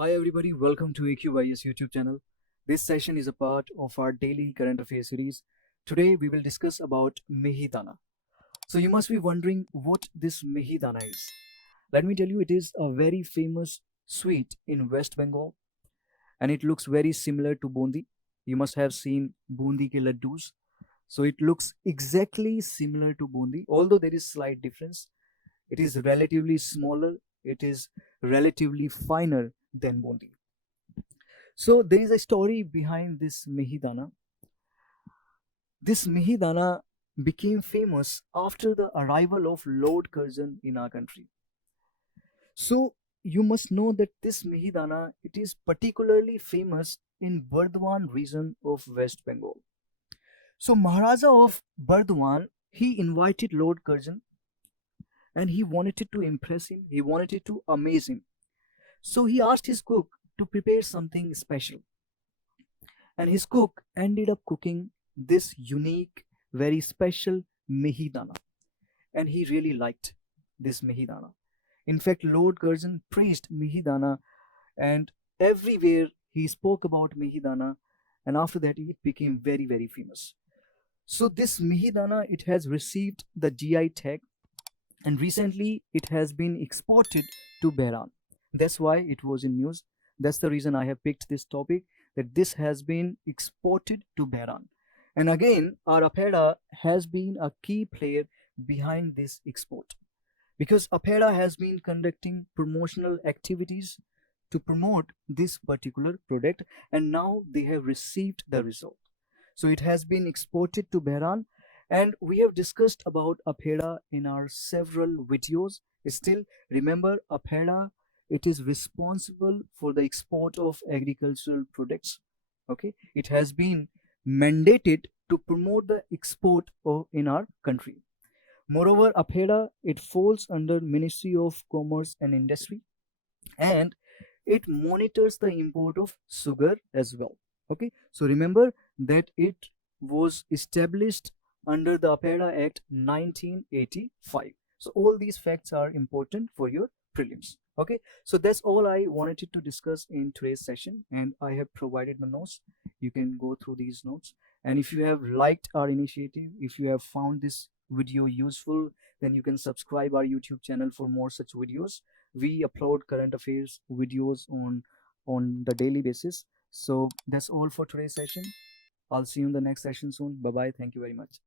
Hi everybody, welcome to AQYS YouTube channel. This session is a part of our daily current affairs series. Today we will discuss about Mehidana. So you must be wondering what this Mehidana is. Let me tell you, it is a very famous sweet in West Bengal and it looks very similar to bundi. You must have seen bundi ke laddus. So it looks exactly similar to bundi, although there is slight difference. It is relatively smaller, it is relatively finer than bundi. So there is a story behind this Mehidana. This Mehidana became famous after the arrival of Lord Curzon in our country. So you must know that this Mehidana, it is particularly famous in Burdwan region of West Bengal. So Maharaja of Burdwan, he invited Lord Curzon and he wanted to impress him, he wanted to amaze him. So he asked his cook to prepare something special. And his cook ended up cooking this unique, very special Mehidana. And he really liked this Mehidana. In fact, Lord Curzon praised Mehidana, and everywhere he spoke about Mehidana, and after that it became very, very famous. So this Mehidana, it has received the GI tag, and recently it has been exported to Bahrain. That's why it was in news. That's the reason I have picked this topic, that this has been exported to Bahrain. And again, our Apera has been a key player behind this export because Apera has been conducting promotional activities to promote this particular product, and now they have received the result. So it has been exported to Bahrain, and we have discussed about Apera in our several videos. Still, remember Apera, it is responsible for the export of agricultural products. Okay, it has been mandated to promote the export of in our country. Moreover, Apera, it falls under Ministry of Commerce and Industry, and it monitors the import of sugar as well. Okay, so remember that it was established under the Apera Act 1985. So all these facts are important for your prelims. Okay, so that's all I wanted to discuss in today's session, and I have provided the notes. You can go through these notes, and if you have liked our initiative, if you have found this video useful, then you can subscribe our YouTube channel for more such videos. We upload current affairs videos on the daily basis. So that's all for today's session. I'll see you in the next session soon. Bye bye. Thank you very much.